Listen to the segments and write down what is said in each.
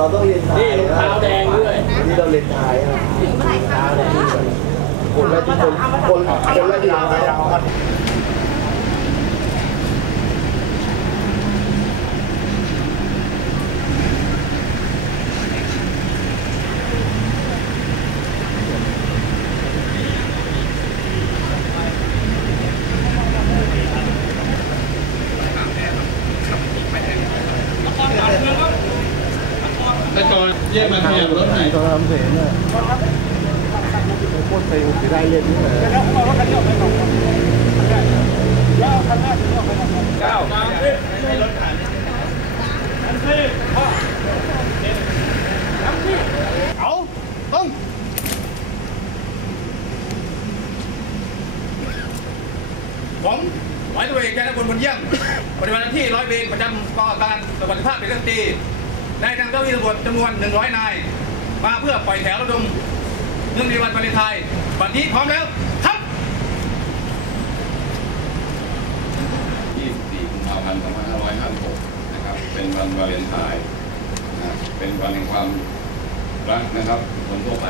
เราต้องเรียนไทยนี่รองเท้าแดงด้วยนี่เราเรียนไทยนะถึงเมื่อไหร่คะคนละที่คนคนคนละที่เรา แต่ก่อนแยกมาขยับรถไหนตอนทำเสร็จเนี่ยโคตรเซ็งเสียดายเย็นนี่แหละเก้ามาสิเอาต้องผมร้อยตำรวเอกยานพลบุญเยี่ยมปฏิบัติหน้าที่ร้อยเวรประจำกองการสวัสดิภาพเป็นเรื่องตี ได้ทางเจ้าหน้าที่ตำรวจจำนวน 100 นาย มาเพื่อปล่อยแถวระดมเนื่องในวันวาเลนไทน์วันนี้พร้อมแล้วครับ24กุมภาพันธ์2556นะครับ เป็นวันวาเลนไทน์นะเป็นวันแห่งความรักนะครับคนทั่วไป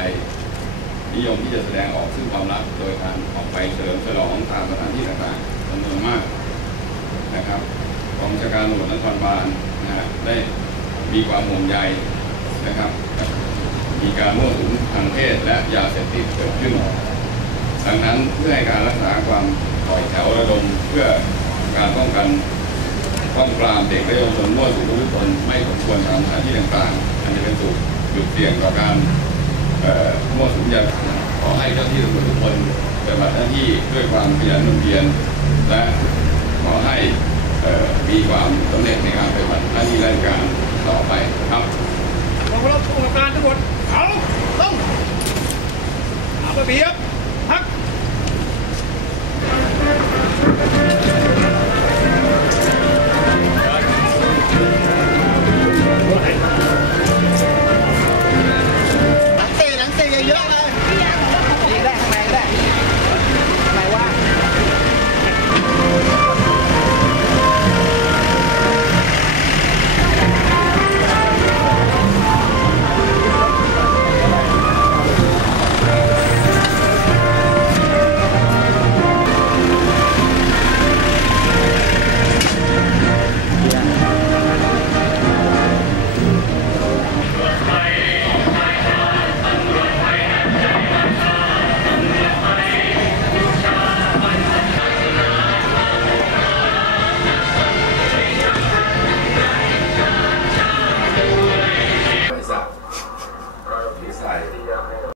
นิยมที่จะแสดงออกซึ่งความรักโดยการออกไปเฉลิมฉลองตามสถานที่ต่างๆจำนวนมากนะครับกองชาการตำรวจนครบาลนะฮะได้ มีความห่วงใยนะครับ มีการมั่วสุมทางเพศและยาเสพติดเกิดขึ้น ดังนั้นเพื่อให้การรักษาความปล่อยแถวระดมเพื่อการป้องกันป้องปรามเด็กและเยาวชนมั่วสุมทุกคนไม่สมควรตามสถานที่ต่างๆ อันนี้เป็นจุดจุดเสี่ยงต่อการมั่วสุมยาขอให้เจ้าที่ตำรวจทุกคนปฏิบัติหน้าที่ด้วยความขยันหมั่นเพียรและขอให้มีความสำเร็จในการปฏิบัติหน้าที่ราชการ ต่อไปครับเรองผู้บัญชาการตำรวจเอาต้องเอาระเบียบ